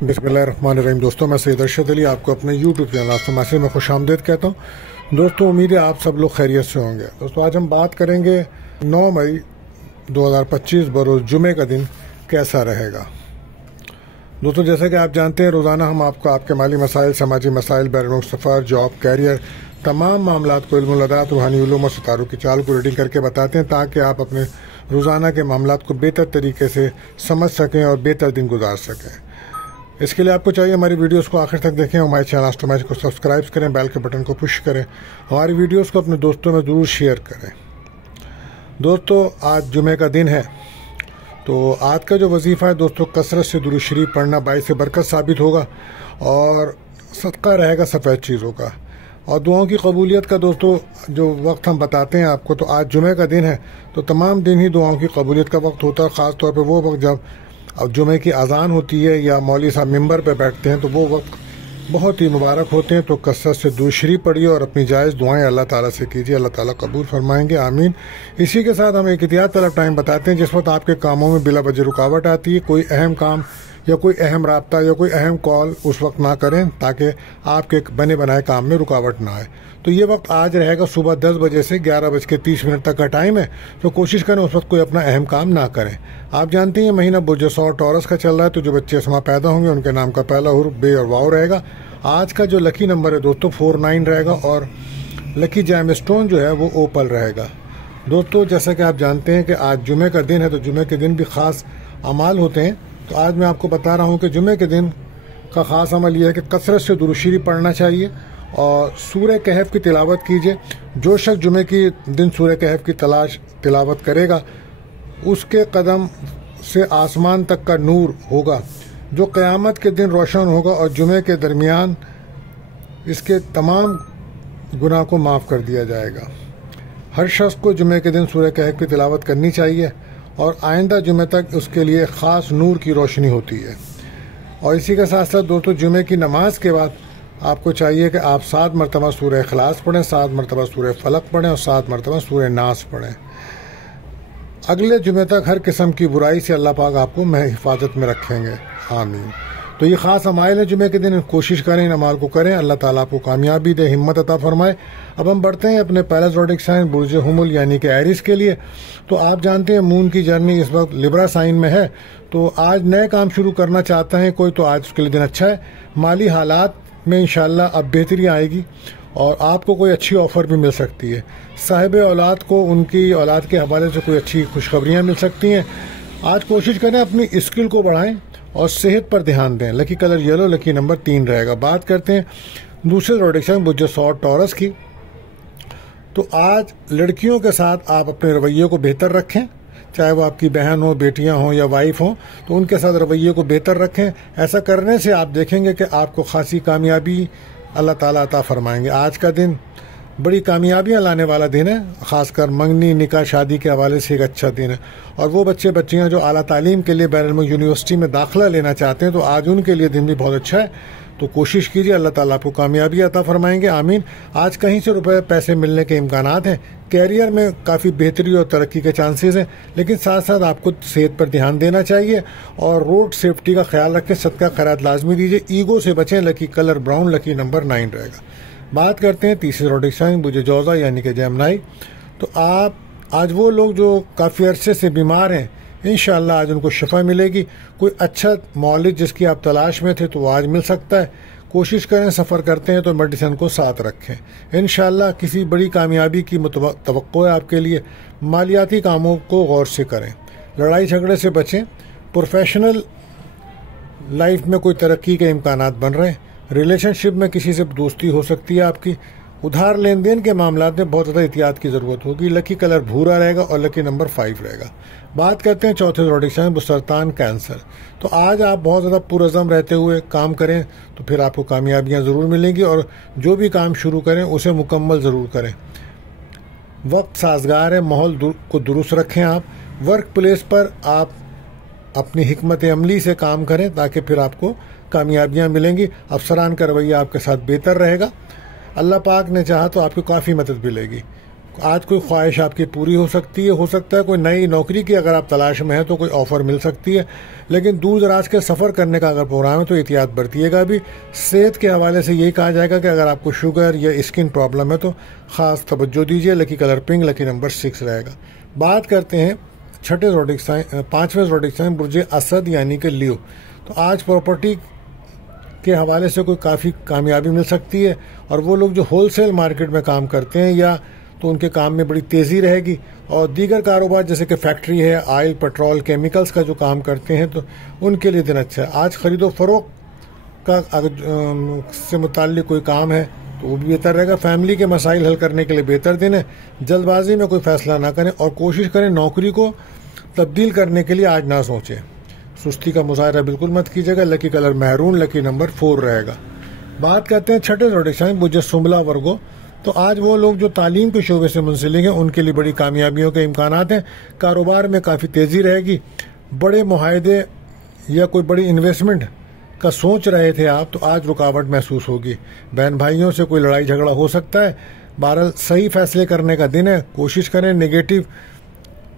बिस्मिल्लाहिर्रहमानिर्रहीम। दोस्तों, मैं सैयद अरशद अली आपको अपने यूट्यूब चैनल समाशे में खुशामदीद कहता हूँ। दोस्तों, उम्मीद है आप सब लोग खैरियत से होंगे। दोस्तों, आज हम बात करेंगे 9 मई 2025 बरोज़ जुमे का दिन कैसा रहेगा। दोस्तों, जैसे कि आप जानते हैं, रोज़ाना हम आपको आपके माली मसाइल, समाजी मसाइल, बैरून सफ़र, जॉब, कैरियर, तमाम मामलात को इल्म लदात, रूहानी उलूम और सितारों की चाल को रीडिंग करके बताते हैं ताकि आप अपने रोज़ाना के मामलात को बेहतर तरीके से समझ सकें और बेहतर दिन गुजार सकें। इसके लिए आपको चाहिए हमारी वीडियोस को आखिर तक देखें, हमारे चैनल टोमाइज को सब्सक्राइब करें, बेल के बटन को पुश करें, हमारी वीडियोस को अपने दोस्तों में ज़रूर शेयर करें। दोस्तों, आज जुमे का दिन है, तो आज का जो वजीफ़ा है दोस्तों, कसरत से दुरूद शरीफ पढ़ना बाइस बरकत साबित होगा और सदका रहेगा सफ़ेद चीज़ों का। और दुआओं की कबूलियत का दोस्तों जो वक्त हम बताते हैं आपको, तो आज जुमे का दिन है, तो तमाम दिन ही दुआओं की कबूलियत का वक्त होता है। ख़ास तौर पर वो वक्त जब अब जुमे की अजान होती है या मौलवी साहब मिंबर पर बैठते हैं, तो वो वक्त बहुत ही मुबारक होते हैं। तो कसरत से दुरूद शरीफ पढ़िए और अपनी जायज़ दुआएं अल्लाह ताला से कीजिए, अल्लाह ताला कबूल फरमाएंगे, आमीन। इसी के साथ हम एक एहतियात तलब टाइम बताते हैं जिस वक्त आपके कामों में बिला वजह रुकावट आती है, कोई अहम काम या कोई अहम राब्ता या कोई अहम कॉल उस वक्त ना करें ताकि आपके बने बनाए काम में रुकावट ना आए। तो ये वक्त आज रहेगा सुबह 10 बजे से 11:30 तक का टाइम है, तो कोशिश करें उस वक्त कोई अपना अहम काम ना करें। आप जानते हैं महीना बुर्ज-ए-सौर टॉरस का चल रहा है, तो जो बच्चे इसमें पैदा होंगे उनके नाम का पहला हुर्फ बे और वाव रहेगा। आज का जो लकी नंबर है दोस्तों 49 रहेगा और लकी जैम स्टोन जो है वो ओपल रहेगा। दोस्तों, जैसा कि आप जानते हैं कि आज जुमे का दिन है, तो जुमे के दिन भी ख़ास अमाल होते हैं। तो आज मैं आपको बता रहा हूँ कि जुमे के दिन का ख़ास अमल यह है कि कसरत से दुरूद शरीफ पढ़ना चाहिए और सूरह कहफ की तिलावत कीजिए। जो शख्स जुमे के दिन सूरह कहफ की तिलावत करेगा, उसके कदम से आसमान तक का नूर होगा जो क़यामत के दिन रोशन होगा और जुमे के दरमियान इसके तमाम गुनाह को माफ़ कर दिया जाएगा। हर शख्स को जुमे के दिन सूरह कहफ की तिलावत करनी चाहिए और आइंदा जुमे तक उसके लिए ख़ास नूर की रोशनी होती है। और इसी के साथ साथ दोस्तों, जुमे की नमाज के बाद आपको चाहिए कि आप 7 मरतबा सूरह इखलास पढ़ें, 7 मरतबा सूरह फलक पढ़ें और 7 मरतबा सूरह नास पढ़ें। अगले जुमे तक हर किस्म की बुराई से अल्लाह पाक आपको हिफाजत में रखेंगे, आमीन। तो ये ख़ास अमाइल है जुमे के दिन, कोशिश करें इन अमाल को करें, अल्लाह ताला आपको कामयाबी दे, हिम्मत अता फरमाए। अब हम बढ़ते हैं अपने पहला ज़ोडिक साइन बुर्ज हुमुल यानी कि एरिस के लिए। तो आप जानते हैं मून की जर्नी इस वक्त लिब्रा साइन में है, तो आज नए काम शुरू करना चाहते हैं कोई, तो आज उसके लिए दिन अच्छा है। माली हालात में इंशाल्लाह अब बेहतरी आएगी और आपको कोई अच्छी ऑफ़र भी मिल सकती है। साहिब औलाद को उनकी औलाद के हवाले से कोई अच्छी खुशखबरियाँ मिल सकती हैं। आज कोशिश करें अपनी स्किल को बढ़ाएं और सेहत पर ध्यान दें। Lucky colour yellow, lucky number 3 रहेगा। बात करते हैं दूसरे प्रोडिक्शन बुर्ज-ए-सौर टॉरस की। तो आज लड़कियों के साथ आप अपने रवैये को बेहतर रखें, चाहे वो आपकी बहन हो, बेटियां हों या वाइफ हों, तो उनके साथ रवैये को बेहतर रखें। ऐसा करने से आप देखेंगे कि आपको खासी कामयाबी अल्लाह ताला अता फरमाएंगे। आज का दिन बड़ी कामयाबियां लाने वाला दिन है, ख़ासकर मंगनी, निकाह, शादी के हवाले से एक अच्छा दिन है। और वो बच्चे बच्चियां जो आला तालीम के लिए बैरून यूनिवर्सिटी में दाखिला लेना चाहते हैं, तो आज उनके लिए दिन भी बहुत अच्छा है। तो कोशिश कीजिए, अल्लाह ताला आपको कामयाबी अता फरमाएंगे, आमीन। आज कहीं से रुपए पैसे मिलने के इम्कानात हैं। कैरियर में काफ़ी बेहतरी और तरक्की के चांसेस हैं, लेकिन साथ साथ आपको सेहत पर ध्यान देना चाहिए और रोड सेफ्टी का ख्याल रखें। सदका खैरात लाजमी दीजिए, ईगो से बचें। Lucky colour brown, lucky number 9 रहेगा। बात करते हैं तीसरे ज़ोडिक साइन बुर्ज-ए-जौज़ा यानी कि जेमिनी। तो आप आज वो लोग जो काफ़ी अरसे से बीमार हैं, इंशाअल्लाह आज उनको शफा मिलेगी। कोई अच्छा मौलिद जिसकी आप तलाश में थे, तो वो आज मिल सकता है। कोशिश करें, सफ़र करते हैं तो मेडिसिन को साथ रखें। इंशाअल्लाह किसी बड़ी कामयाबी की तवक्को है आपके लिए। मालियाती कामों को गौर से करें, लड़ाई झगड़े से बचें। प्रोफेशनल लाइफ में कोई तरक्की के इम्कानात बन रहे हैं। रिलेशनशिप में किसी से दोस्ती हो सकती है आपकी। उधार लेन देन के मामलों में बहुत ज़्यादा एहतियात की ज़रूरत होगी। लकी कलर भूरा रहेगा और लकी नंबर 5 रहेगा। बात करते हैं चौथे ज़ोडिक साइन सरतान कैंसर। तो आज आप बहुत ज़्यादा पुरअज़म रहते हुए काम करें तो फिर आपको कामयाबियाँ ज़रूर मिलेंगी और जो भी काम शुरू करें उसे मुकम्मल ज़रूर करें। वक्त साजगार है, माहौल को दुरुस्त रखें। आप वर्क प्लेस पर आप अपनी हिकमत अमली से काम करें ताकि फिर आपको कामयाबियाँ मिलेंगी। अफसरान का रवैया आपके साथ बेहतर रहेगा। अल्लाह पाक ने चाहा तो आपको काफ़ी मदद मिलेगी। आज कोई ख्वाहिश आपकी पूरी हो सकती है, हो सकता है कोई नई नौकरी की अगर आप तलाश में हैं तो कोई ऑफ़र मिल सकती है, लेकिन दूर दराज के सफ़र करने का अगर प्रोग्राम है तो एहतियात बरतिएगा भी। सेहत के हवाले से यही कहा जाएगा कि अगर आपको शुगर या स्किन प्रॉब्लम है तो ख़ास तवज्जो दीजिए। Lucky colour pink, lucky number 6 रहेगा। बात करते हैं छठे ज़ोडिक साइन, पाँचवें ज़ोडिक साइन बुर्ज असद यानी कि लियो। तो आज प्रॉपर्टी के हवाले से कोई काफ़ी कामयाबी मिल सकती है, और वो लोग जो होलसेल मार्केट में काम करते हैं या तो उनके काम में बड़ी तेज़ी रहेगी, और दीगर कारोबार जैसे कि फैक्ट्री है, ऑयल, पेट्रोल, केमिकल्स का जो काम करते हैं तो उनके लिए दिन अच्छा है। आज ख़रीदो फरोख्त का से मुताल्लिक कोई काम है तो वो भी बेहतर रहेगा। फैमिली के मसाइल हल करने के लिए बेहतर दिन है। जल्दबाजी में कोई फ़ैसला ना करें और कोशिश करें नौकरी को तब्दील करने के लिए आज ना सोचें। सुस्ती का मुजाहरा बिल्कुल मत कीजिएगा। Lucky colour maroon, lucky number 4 रहेगा। बात करते हैं छठे ज़ोडिक साइन बुर्ज सुंबला वर्गो। तो आज वो लोग जो तालीम के शोबे से मुंसलिक हैं उनके लिए बड़ी कामयाबियों के इम्कानात हैं। कारोबार में काफ़ी तेज़ी रहेगी। बड़े मुआहदे या कोई बड़ी इन्वेस्टमेंट का सोच रहे थे आप, तो आज रुकावट महसूस होगी। बहन भाइयों से कोई लड़ाई झगड़ा हो सकता है। बहरहाल सही फैसले करने का दिन है। कोशिश करें नेगेटिव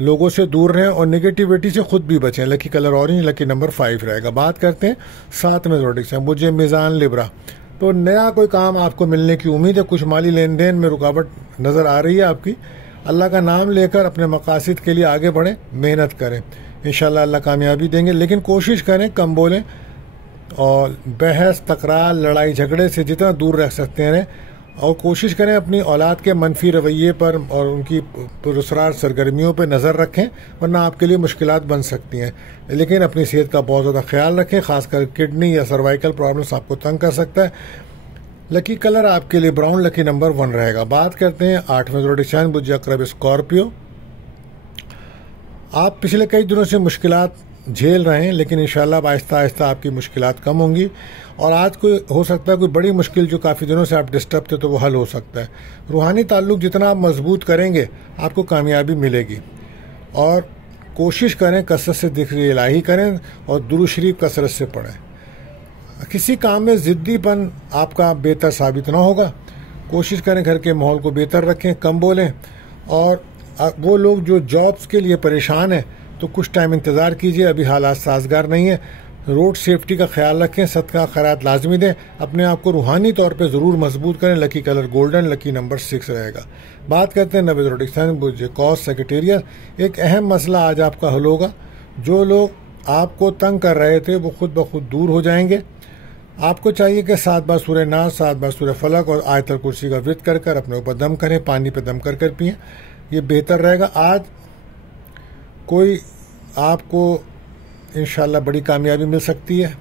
लोगों से दूर रहें और नेगेटिविटी से खुद भी बचें। Lucky colour orange, lucky number 5 रहेगा। बात करते हैं सातवें ज़ोडिक साइन बुर्ज मीज़ान लिब्रा। तो नया कोई काम आपको मिलने की उम्मीद है। कुछ माली लेन देन में रुकावट नज़र आ रही है आपकी। अल्लाह का नाम लेकर अपने मकासद के लिए आगे बढ़ें, मेहनत करें, इंशाल्लाह अल्लाह कामयाबी देंगे। लेकिन कोशिश करें कम बोलें और बहस, तकरार, लड़ाई झगड़े से जितना दूर रह सकते हैं, और कोशिश करें अपनी औलाद के मनफी रवैये पर और उनकी पुरस्कार सरगर्मियों पर नज़र रखें, वरना आपके लिए मुश्किलात बन सकती हैं। लेकिन अपनी सेहत का बहुत ज़्यादा ख्याल रखें, खासकर किडनी या सर्वाइकल प्रॉब्लम्स आपको तंग कर सकता है। लकी कलर आपके लिए ब्राउन, लकी नंबर 1 रहेगा। बात करते हैं आठवें ज़ोडिक साइन बुर्ज अक़रब स्कॉर्पियो। आप पिछले कई दिनों से मुश्किलात झेल रहे हैं, लेकिन इंशाल्लाह आहिस्ता आहिस्ता आपकी मुश्किलात कम होंगी, और आज कोई हो सकता है कोई बड़ी मुश्किल जो काफ़ी दिनों से आप डिस्टर्ब थे तो वो हल हो सकता है। रूहानी ताल्लुक़ जितना आप मजबूत करेंगे आपको कामयाबी मिलेगी। और कोशिश करें कसरत से ज़िक्र इलाही करें और दुरूद शरीफ कसरत से पढ़ें। किसी काम में ज़िद्दीपन आपका बेहतर साबित ना होगा। कोशिश करें घर के माहौल को बेहतर रखें, कम बोलें। और वो लोग जो जॉब्स के लिए परेशान हैं तो कुछ टाइम इंतज़ार कीजिए, अभी हालात साजगार नहीं है। रोड सेफ्टी का ख्याल रखें, सदका खैरात लाजमी दें, अपने आप को रूहानी तौर पे ज़रूर मजबूत करें। Lucky colour golden, lucky number 6 रहेगा। बात करते हैं नवे ज़ोडिक साइन बुर्ज कौस सेक्रेटेरियल। एक अहम मसला आज आपका हल होगा। जो लोग आपको तंग कर रहे थे वो खुद ब खुद दूर हो जाएंगे। आपको चाहिए कि 7 बार सूरह नास, 7 बार सूरह फलक और आयतल कुर्सी का विर्द कर कर अपने ऊपर दम करें, पानी पे दम कर कर पिएं, ये बेहतर रहेगा। आज कोई आपको इंशाल्लाह बड़ी कामयाबी मिल सकती है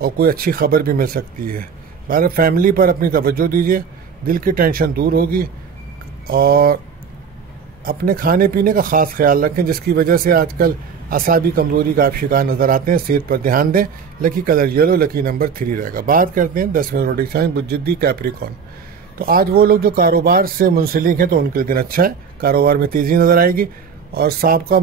और कोई अच्छी खबर भी मिल सकती है। बहरहाल फैमिली पर अपनी तवज्जो दीजिए, दिल की टेंशन दूर होगी, और अपने खाने पीने का ख़ास ख्याल रखें जिसकी वजह से आजकल असाबी कमज़ोरी का आप शिकार नज़र आते हैं। सेहत पर ध्यान दें। Lucky colour yellow, lucky number 3 रहेगा। बात करते हैं 10वें ज़ोडिक साइन बुर्ज कैप्रिकॉर्न। तो आज वो लोग जो कारोबार से मुंसलिक हैं तो उनके लिए दिन अच्छा है। कारोबार में तेज़ी नज़र आएगी और साबका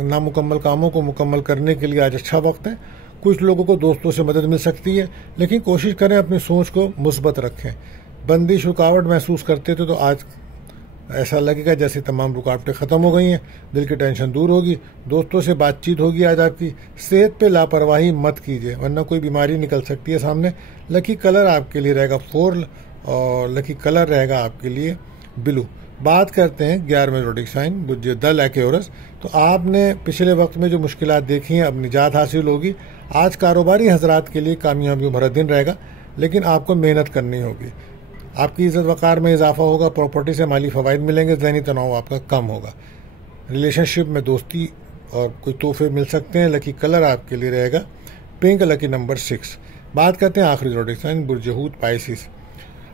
नामुकम्मल कामों को मुकम्मल करने के लिए आज अच्छा वक्त है। कुछ लोगों को दोस्तों से मदद मिल सकती है, लेकिन कोशिश करें अपनी सोच को मुस्बत रखें। बंदिश, रुकावट महसूस करते थे तो आज ऐसा लगेगा जैसे तमाम रुकावटें ख़त्म हो गई हैं। दिल की टेंशन दूर होगी, दोस्तों से बातचीत होगी आज आपकी। सेहत पे लापरवाही मत कीजिए, वरना कोई बीमारी निकल सकती है सामने। लकी कलर आपके लिए रहेगा 4 और लकी कलर रहेगा आपके लिए ब्लू। बात करते हैं 11वें ज़ोडिक साइन बुर्ज दल एक्वेरियस। तो आपने पिछले वक्त में जो मुश्किलात देखी हैं अब निजात हासिल होगी। आज कारोबारी हजरात के लिए कामयाबियों भरा दिन रहेगा, लेकिन आपको मेहनत करनी होगी। आपकी इज़्ज़त वक़ार में इजाफा होगा, प्रॉपर्टी से माली फ़वाइद मिलेंगे, ज़हनी तनाव आपका कम होगा। रिलेशनशिप में दोस्ती और कोई तोहफे मिल सकते हैं। लकी कलर आपके लिए रहेगा पिंक, लकी नंबर 6। बात करते हैं आखिरी ज़ोडिक साइन बुर्ज हूत पाइसिस।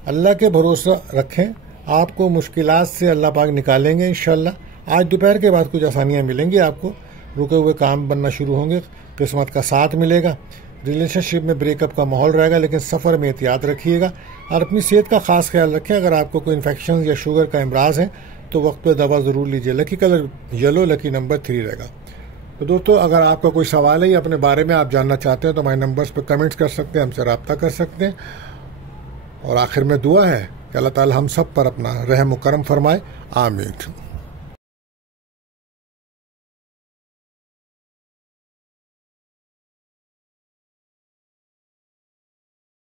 अल्लाह के भरोसा रखें, आपको मुश्किलात से अल्लाह पाक निकालेंगे इंशाल्लाह। आज दोपहर के बाद कुछ आसानियाँ मिलेंगी आपको, रुके हुए काम बनना शुरू होंगे, किस्मत का साथ मिलेगा। रिलेशनशिप में ब्रेकअप का माहौल रहेगा, लेकिन सफ़र में एहतियात रखिएगा और अपनी सेहत का ख़ास ख्याल रखें। अगर आपको कोई इन्फेक्शन या शुगर का इमराज है तो वक्त पर दवा ज़रूर लीजिए। Lucky colour yellow, lucky number 3 रहेगा। तो दोस्तों, अगर आपका कोई सवाल है या अपने बारे में आप जानना चाहते हैं तो हमारे नंबर्स पर कमेंट्स कर सकते हैं, हमसे रब्ता कर सकते हैं। और आखिर में दुआ है कि अल्लाह ताला हम सब पर अपना रहम व करम फरमाए। आमीन।